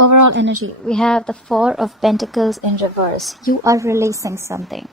Overall energy, we have the Four of Pentacles in reverse. You are releasing something.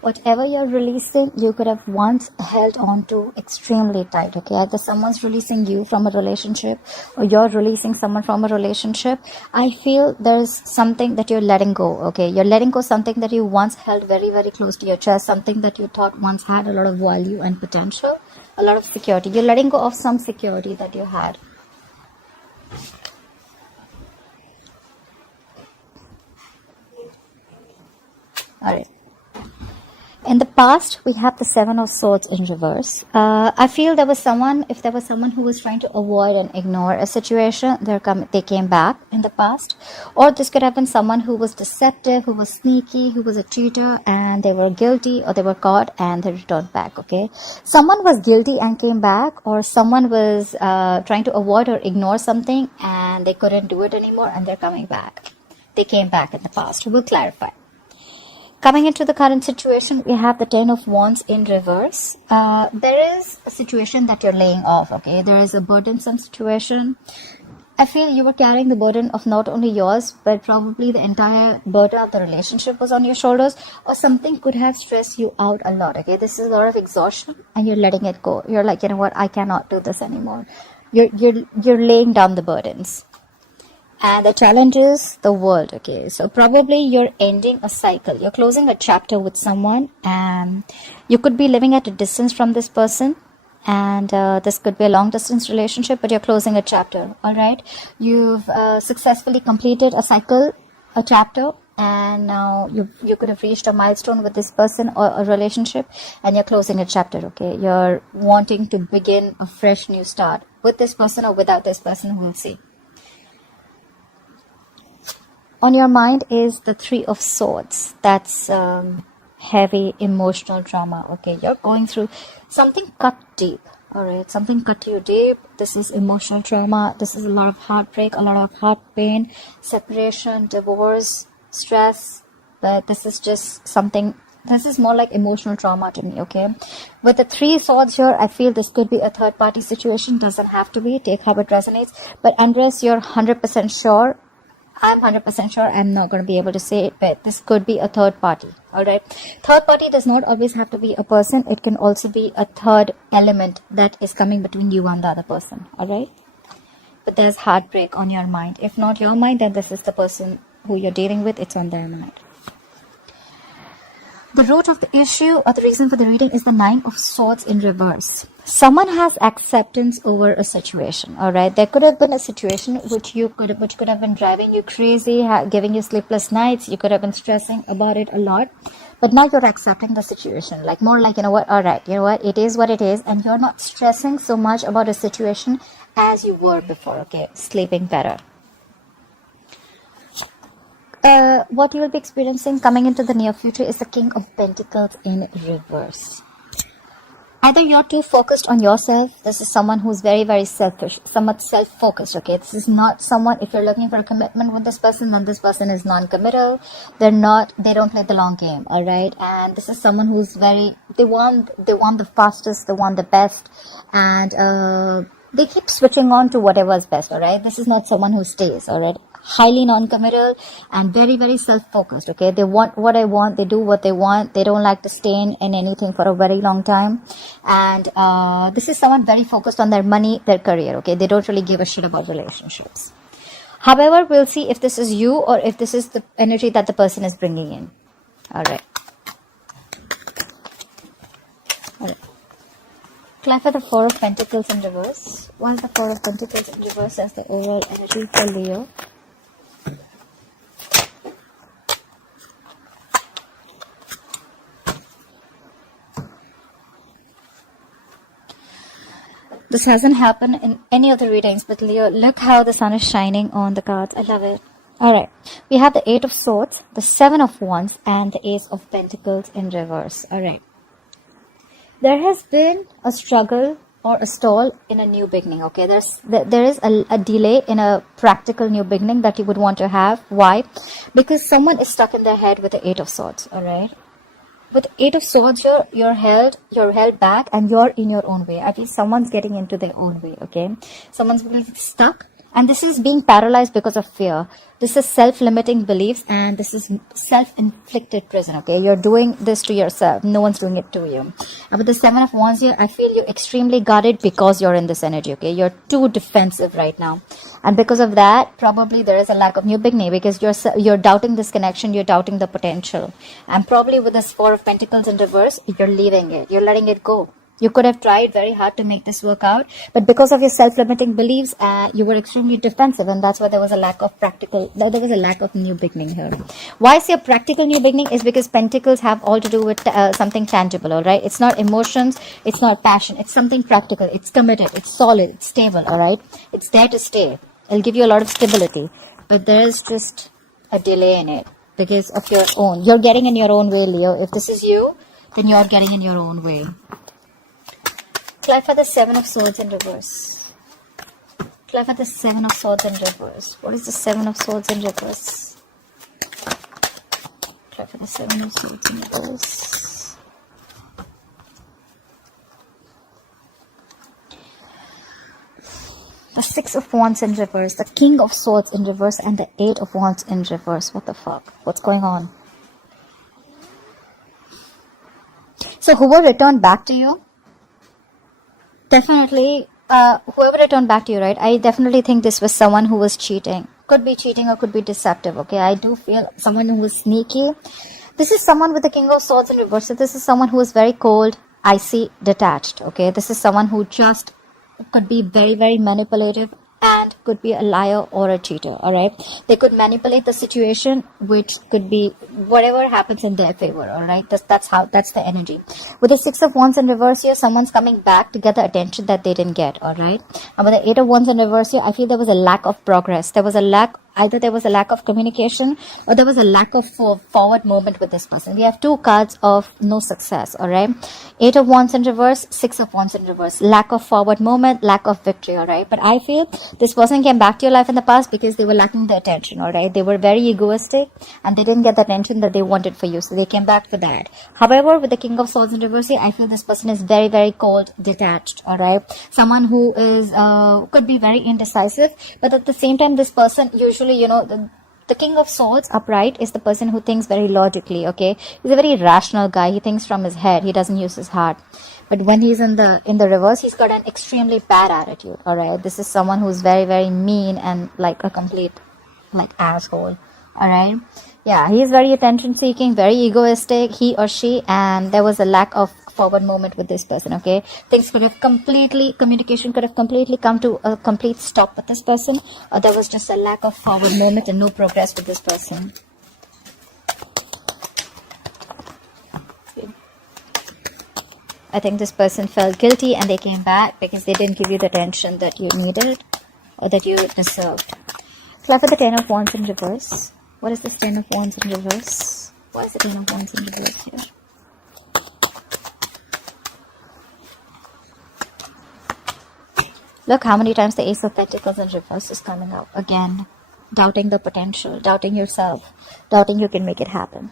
Whatever you're releasing, you could have once held on to extremely tight, okay? Either someone's releasing you from a relationship or you're releasing someone from a relationship. I feel there's something that you're letting go, okay? You're letting go something that you once held very, very close to your chest, something that you thought once had a lot of value and potential, a lot of security. You're letting go of some security that you had. Alright. In the past, we have the Seven of Swords in reverse. I feel if there was someone who was trying to avoid and ignore a situation, they came back in the past. Or this could have been someone who was deceptive, who was sneaky, who was a cheater, and they were guilty or they were caught and they returned back, okay? Someone was guilty and came back, or someone was trying to avoid or ignore something and they couldn't do it anymore and they're coming back. They came back in the past. We'll clarify. Coming into the current situation, we have the Ten of Wands in reverse. There is a situation that you're laying off, okay? There is a burdensome situation. I feel you were carrying the burden of not only yours, but probably the entire burden of the relationship was on your shoulders, or something could have stressed you out a lot, okay? This is a lot of exhaustion and you're letting it go. You're like, you know what? I cannot do this anymore. You're laying down the burdens. And the challenge is the world, okay? So probably you're ending a cycle. You're closing a chapter with someone, and you could be living at a distance from this person. And this could be a long distance relationship, but you're closing a chapter, all right? You've successfully completed a cycle, a chapter, and now you could have reached a milestone with this person or a relationship, and you're closing a chapter, okay? You're wanting to begin a fresh new start with this person or without this person, we'll see. On your mind is the Three of Swords. That's heavy emotional trauma, okay? You're going through something cut deep, all right? Something cut you deep. This is emotional trauma. This is a lot of heartbreak, a lot of heart pain, separation, divorce, stress. But this is just something, this is more like emotional trauma to me, okay? With the Three Swords here, I feel this could be a third party situation. Doesn't have to be. Take how it resonates. But unless you're 100% sure, I'm 100% sure I'm not going to be able to say it, but this could be a third party, alright? Third party does not always have to be a person. It can also be a third element that is coming between you and the other person, alright? But there's heartbreak on your mind. If not your mind, then this is the person who you're dealing with. It's on their mind. The root of the issue or the reason for the reading is the Nine of Swords in reverse. Someone has acceptance over a situation, all right? There could have been a situation which could have been driving you crazy, giving you sleepless nights. You could have been stressing about it a lot, but now you're accepting the situation, like more like, you know what, all right, you know what, it is what it is, and you're not stressing so much about a situation as you were before, okay? Sleeping better. What you will be experiencing coming into the near future is the King of Pentacles in reverse. Either you're too focused on yourself. This is someone who's very, very selfish, somewhat self-focused, okay? This is not someone, if you're looking for a commitment with this person, then this person is non-committal. They don't play the long game, all right? And this is someone who's they want the fastest, they want the best, and they keep switching on to whatever's best, all right? This is not someone who stays, all right? Highly non-committal and very, very self-focused, okay? They want what I want, they do what they want, they don't like to stay in anything for a very long time. And this is someone very focused on their money, their career, okay? They don't really give a shit about relationships. However, we'll see if this is you or if this is the energy that the person is bringing in. All right. Clarify the Four of Pentacles in reverse. What is the Four of Pentacles in reverse as the overall energy for Leo? This hasn't happened in any of the readings, but Leo, look how the sun is shining on the cards. I love it. Alright, we have the Eight of Swords, the Seven of Wands, and the Ace of Pentacles in reverse. Alright. There has been a struggle or a stall in a new beginning, okay? There is a delay in a practical new beginning that you would want to have. Why? Because someone is stuck in their head with the Eight of Swords, alright? With Eight of Swords, you're held back and you're in your own way. I feel someone's getting into their own way, okay? Someone's really stuck And this is being paralyzed because of fear. This is self-limiting beliefs, and this is self-inflicted prison, okay? You're doing this to yourself. No one's doing it to you. And with the Seven of Wands here, I feel you're extremely guarded because you're in this energy, okay? You're too defensive right now. And because of that, probably there is a lack of new beginning, because you're doubting this connection, you're doubting the potential. And probably with this Four of Pentacles in reverse, you're leaving it. You're letting it go. You could have tried very hard to make this work out, but because of your self-limiting beliefs, you were extremely defensive, and that's why there was a lack of new beginning here. Why I say a practical new beginning is because Pentacles have all to do with something tangible, all right? It's not emotions, it's not passion, it's something practical, it's committed, it's solid, it's stable, all right? It's there to stay. It'll give you a lot of stability, but there's just a delay in it because of your own. You're getting in your own way, Leo. If this is you, then you're getting in your own way. Clarify the Seven of Swords in reverse. Clarify the Seven of Swords in reverse. What is the Seven of Swords in reverse? Clarify the Seven of Swords in reverse. The Six of Wands in reverse. The King of Swords in reverse. And the Eight of Wands in reverse. What the fuck? What's going on? So who will return back to you? Definitely, whoever returned back to you, right? I definitely think this was someone who was cheating. Could be cheating or could be deceptive, okay? I do feel someone who was sneaky. This is someone with the King of Swords in reverse. So this is someone who is very cold, icy, detached, okay? This is someone who just could be very, very manipulative and could be a liar or a cheater, all right? They could manipulate the situation, which could be whatever happens in their favor, all right? That's the energy. With the Six of Wands in reverse here, someone's coming back to get the attention that they didn't get, all right? And with the Eight of Wands in reverse here, I feel there was a lack of progress. Either there was a lack of communication or there was a lack of forward movement with this person. We have two cards of no success, all right? Eight of Wands in reverse, Six of Wands in reverse. Lack of forward movement, lack of victory, all right? But I feel this person came back to your life in the past because they were lacking the attention, all right? They were very egoistic and they didn't get the attention that they wanted for you. So they came back for that. However, with the King of Swords in reverse, I feel this person is very, very cold, detached, all right? Someone who is, could be very indecisive, but at the same time, this person usually, you know, the King of Swords upright is the person who thinks very logically, okay? He's a very rational guy. He thinks from his head. He doesn't use his heart. But when he's in the reverse, he's got an extremely bad attitude, all right? This is someone who's very, very mean and like a complete asshole, all right? Yeah, he's very attention seeking, very egoistic, he or she, and there was a lack of forward movement with this person, okay? Communication could have completely come to a complete stop with this person, or there was just a lack of forward movement and no progress with this person. I think this person felt guilty and they came back because they didn't give you the attention that you needed or that you deserved. Clarify the Ten of Wands in reverse. What is this Ten of Wands in reverse? Why is the Ten of Wands in reverse here? Look how many times the Ace of Pentacles in reverse is coming out. Again, doubting the potential, doubting yourself, doubting you can make it happen.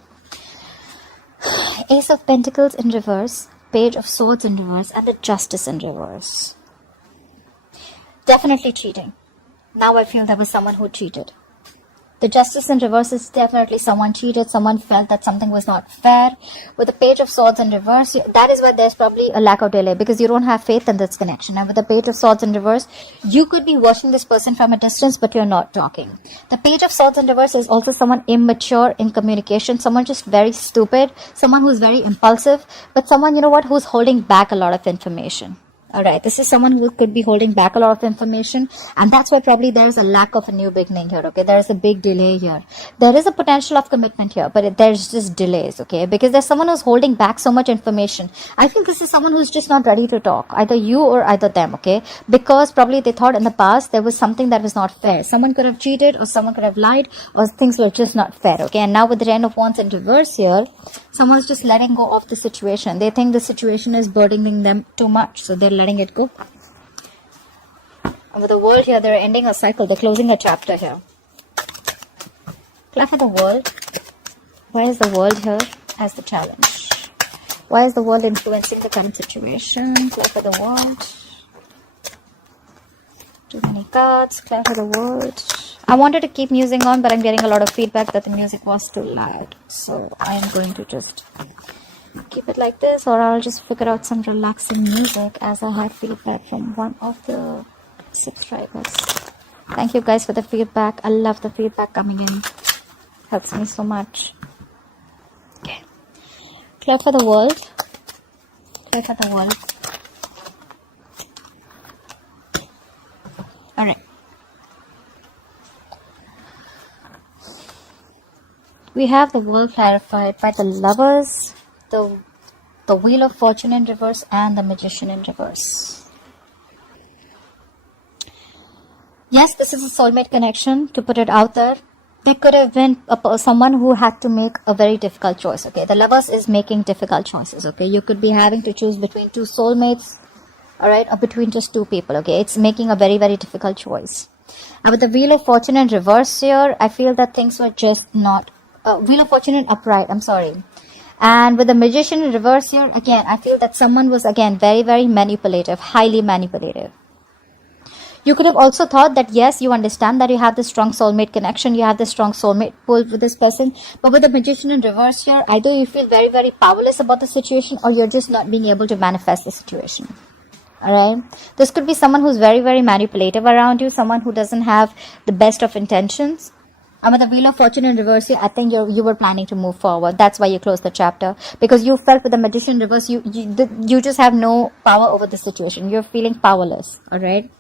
Ace of Pentacles in reverse, Page of Swords in reverse, and the Justice in reverse. Definitely cheating. Now I feel there was someone who cheated. The Justice in reverse is definitely someone cheated. Someone felt that something was not fair. With the Page of Swords in reverse, that is why there's probably a lack of delay, because you don't have faith in this connection. And with the Page of Swords in reverse, you could be watching this person from a distance, but you're not talking. The Page of Swords in reverse is also someone immature in communication, someone just very stupid, someone who's very impulsive, but someone, you know what, who's holding back a lot of information. Alright, this is someone who could be holding back a lot of information, and that's why probably there's a lack of a new beginning here, okay? There is a big delay here. There is a potential of commitment here, but there's just delays, okay? Because there's someone who's holding back so much information. I think this is someone who's just not ready to talk, either you or either them, okay? Because probably they thought in the past there was something that was not fair. Someone could have cheated, or someone could have lied, or things were just not fair, okay? And now with the Ten of Wands in reverse here, someone's just letting go of the situation. They think the situation is burdening them too much, so they're letting it go. And with the World here, they're ending a cycle. They're closing a chapter here. Clarify the World. Why is the World here as the challenge? Why is the World influencing the current situation? Clarify the World. Too many cards, clarify the world. I wanted to keep music on, but I'm getting a lot of feedback that the music was too loud. So I am going to just keep it like this, or I'll just figure out some relaxing music as I have feedback from one of the subscribers. Thank you guys for the feedback. I love the feedback coming in. Helps me so much. Okay. Clear for the world. Clear for the world. Alright. We have the world clarified by the Lovers, the Wheel of Fortune in reverse, and the Magician in reverse. Yes, this is a soulmate connection, to put it out there. There could have been someone who had to make a very difficult choice, okay? The Lovers is making difficult choices, okay? You could be having to choose between two soulmates, alright, or between just two people, okay? It's making a very, very difficult choice. And with the Wheel of Fortune in reverse here, I feel that things were just not... Wheel of Fortune in upright, I'm sorry. And with the Magician in reverse here, again, I feel that someone was, again, very, very manipulative, highly manipulative. You could have also thought that, yes, you understand that you have this strong soulmate connection, you have this strong soulmate pull with this person, but with the Magician in reverse here, either you feel very, very powerless about the situation, or you're just not being able to manifest the situation. Alright? This could be someone who's very, very manipulative around you, someone who doesn't have the best of intentions. And with the Wheel of Fortune in reverse here, I think you were planning to move forward. That's why you closed the chapter. Because you felt with the Magician in reverse, you just have no power over the situation. You're feeling powerless. Alright?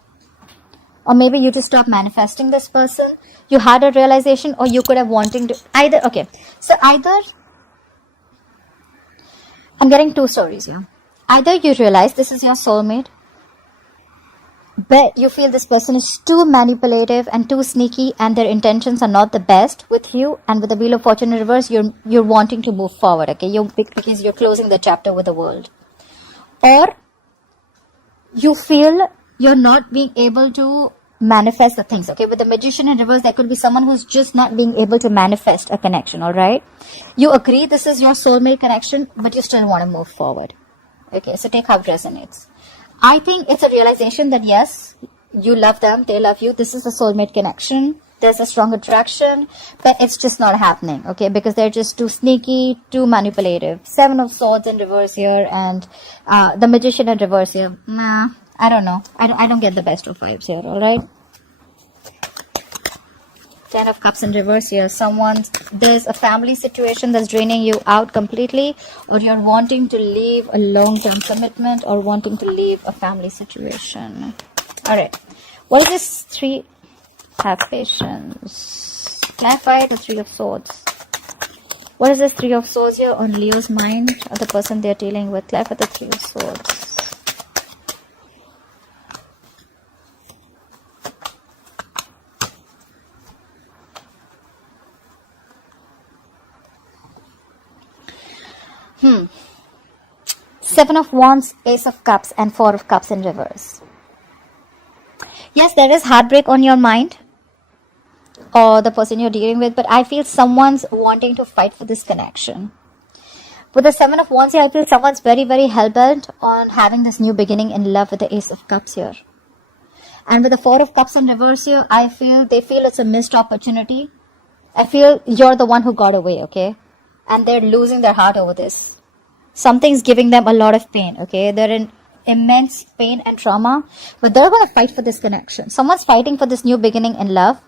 Or maybe you just stopped manifesting this person. You had a realization, or you could have wanting to... Either... Okay. So either... I'm getting two stories here. Either you realize this is your soulmate, but you feel this person is too manipulative and too sneaky, and their intentions are not the best with you, and with the Wheel of Fortune in reverse, you're wanting to move forward, okay? Because you're closing the chapter with the world. Or you feel you're not being able to manifest the things, okay? With the Magician in reverse, there could be someone who's just not being able to manifest a connection, alright? You agree this is your soulmate connection, but you still want to move forward. Okay, so take how it resonates. I think it's a realization that yes, you love them, they love you, this is a soulmate connection, there's a strong attraction, but it's just not happening, okay? Because they're just too sneaky, too manipulative. 7 of Swords in reverse here, and the Magician in reverse here. Nah, I don't know. I don't get the best of vibes here, alright? 10 of Cups in reverse here. There's a family situation that's draining you out completely, or you're wanting to leave a long-term commitment, or wanting to leave a family situation. Alright. What is this 3? Have patience. Clarify the 3 of Swords. What is this 3 of Swords here on Leo's mind, or the person they're dealing with? Clarify the 3 of Swords. Seven of Wands, Ace of Cups, and 4 of Cups in reverse. Yes, there is heartbreak on your mind, or the person you're dealing with, but I feel someone's wanting to fight for this connection. With the 7 of Wands here, I feel someone's very, very hell-bent on having this new beginning in love with the Ace of Cups here. And with the 4 of Cups in reverse here, they feel it's a missed opportunity. I feel you're the one who got away, okay? And they're losing their heart over this. Something's giving them a lot of pain, okay? They're in immense pain and trauma, but they're going to fight for this connection. Someone's fighting for this new beginning in love,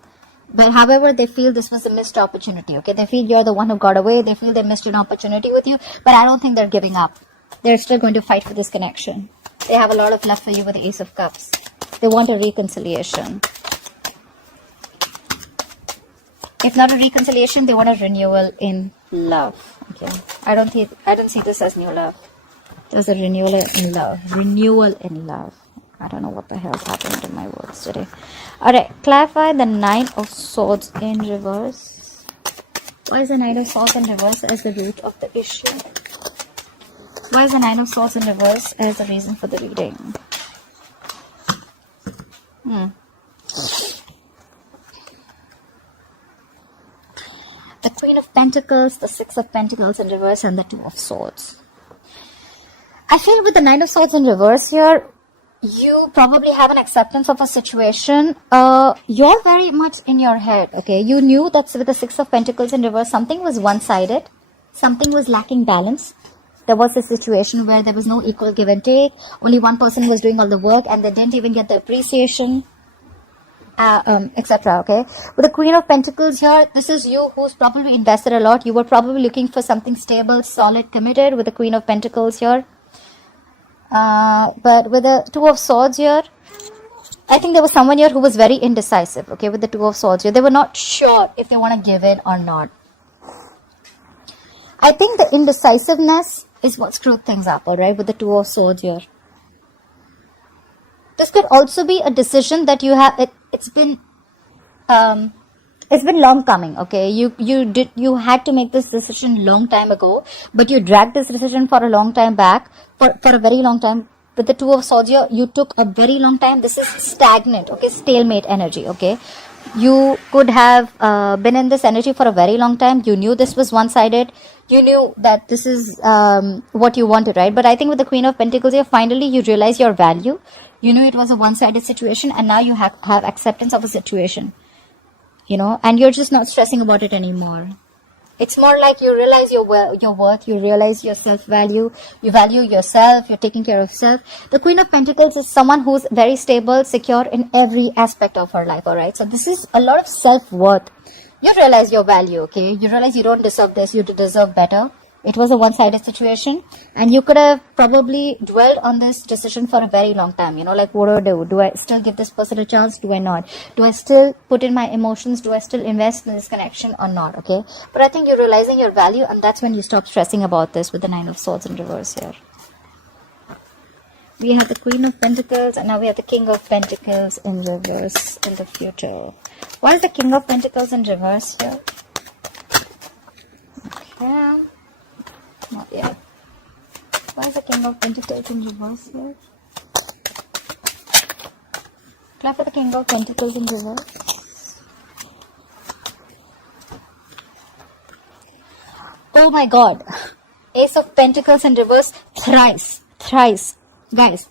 but however, they feel this was a missed opportunity, okay? They feel you're the one who got away. They feel they missed an opportunity with you, but I don't think they're giving up. They're still going to fight for this connection. They have a lot of love for you with the Ace of Cups. They want a reconciliation. If not a reconciliation, they want a renewal in love. Okay, I don't see this as new love. There's a renewal in love. Renewal in love. I don't know what the hell's happening to my words today. Alright, clarify the 9 of Swords in reverse. Why is the 9 of Swords in reverse as the root of the issue? Why is the 9 of Swords in reverse as the reason for the reading? The Queen of Pentacles, the 6 of Pentacles in reverse, and the 2 of Swords. I feel with the 9 of Swords in reverse here, you probably have an acceptance of a situation. You're very much in your head, okay? You knew that with the Six of Pentacles in reverse, something was one-sided. Something was lacking balance. There was a situation where there was no equal give and take. Only one person was doing all the work and they didn't even get the appreciation, etc. Okay. With the Queen of Pentacles here, this is you who's probably invested a lot. You were probably looking for something stable, solid, committed with the Queen of Pentacles here. But with the Two of Swords here, I think there was someone here who was very indecisive. Okay, with the Two of Swords here, they were not sure if they want to give in or not. I think the indecisiveness is what screwed things up, alright, with the Two of Swords here. This could also be a decision that you have, it's been long coming, okay? You had to make this decision long time ago, but you dragged this decision for a long time back, for a very long time. With the Two of Swords here, you took a very long time. This is stagnant, okay? Stalemate energy, okay? You could have been in this energy for a very long time. You knew this was one-sided. You knew that this is what you wanted, right? But I think with the Queen of Pentacles here, finally you realize your value. You knew it was a one-sided situation, and now you have acceptance of a situation, you know, and you're just not stressing about it anymore. It's more like you realize your worth, you realize your self-value, you value yourself, you're taking care of self. The Queen of Pentacles is someone who's very stable, secure in every aspect of her life, alright? So this is a lot of self-worth. You realize your value, okay? You realize you don't deserve this, you deserve better. It was a one-sided situation, and you could have probably dwelled on this decision for a very long time, you know, like, what do I do? Do I still give this person a chance? Do I not? Do I still put in my emotions? Do I still invest in this connection or not? Okay, but I think you're realizing your value, and that's when you stop stressing about this with the Nine of Swords in reverse here. We have the Queen of Pentacles, and now we have the King of Pentacles in reverse in the future. What is the King of Pentacles in reverse here? Okay. Not yet. Why is the King of Pentacles in reverse here? Clap for the King of Pentacles in reverse. Oh my God. Ace of Pentacles in reverse thrice. Guys,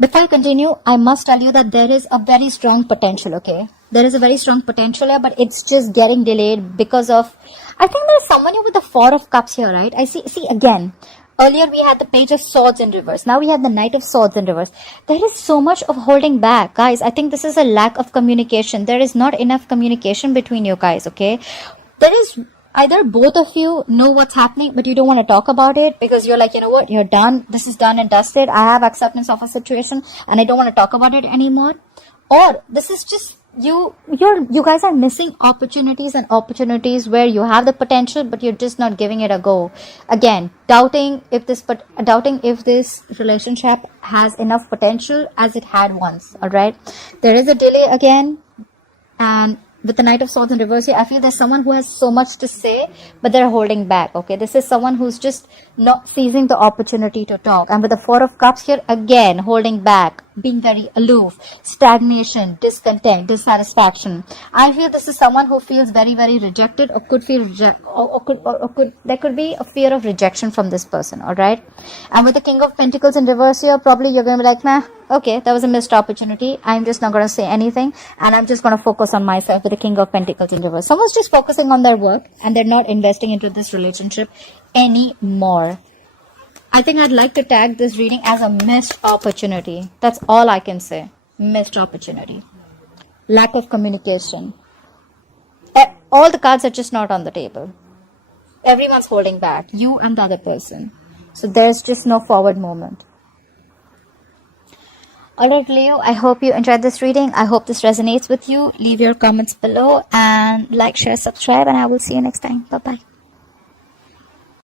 before I continue, I must tell you that there is a very strong potential, okay? There is a very strong potential here, but it's just getting delayed because of, I think there's someone here with the Four of Cups here, right? I see again, earlier we had the Page of Swords in reverse. Now we have the Knight of Swords in reverse. There is so much of holding back, guys. I think this is a lack of communication. There is not enough communication between you guys, okay? There is either both of you know what's happening, but you don't want to talk about it because you're like, you know what, you're done. This is done and dusted. I have acceptance of a situation and I don't want to talk about it anymore. Or this is just you guys are missing opportunities where you have the potential, but you're just not giving it a go. Again, doubting if this relationship has enough potential as it had once. All right, there is a delay again, and with the Knight of Swords in reverse here, I feel there's someone who has so much to say, but they're holding back, okay? This is someone who's just not seizing the opportunity to talk. And with the Four of Cups here, again, holding back, being very aloof, stagnation, discontent, dissatisfaction. I feel this is someone who feels very, very rejected, or could feel there could be a fear of rejection from this person, alright? And with the King of Pentacles in reverse here, probably you're going to be like, nah, okay, that was a missed opportunity. I'm just not going to say anything, and I'm just going to focus on myself with the King of Pentacles in reverse. Someone's just focusing on their work, and they're not investing into this relationship anymore. I think I'd like to tag this reading as a missed opportunity. That's all I can say. Missed opportunity. Lack of communication. All the cards are just not on the table. Everyone's holding back. You and the other person. So there's just no forward movement. Alright, Leo, I hope you enjoyed this reading. I hope this resonates with you. Leave your comments below and like, share, subscribe, and I will see you next time. Bye-bye.